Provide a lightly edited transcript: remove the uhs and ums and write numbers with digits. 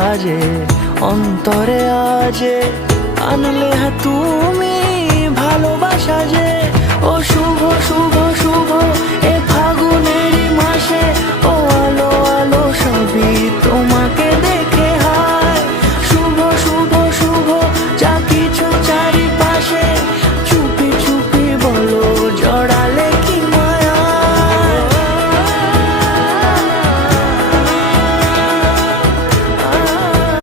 সাজে অন্তরে আজে আনলে তুমি ভালোবাসা যে ও শুভ শুভ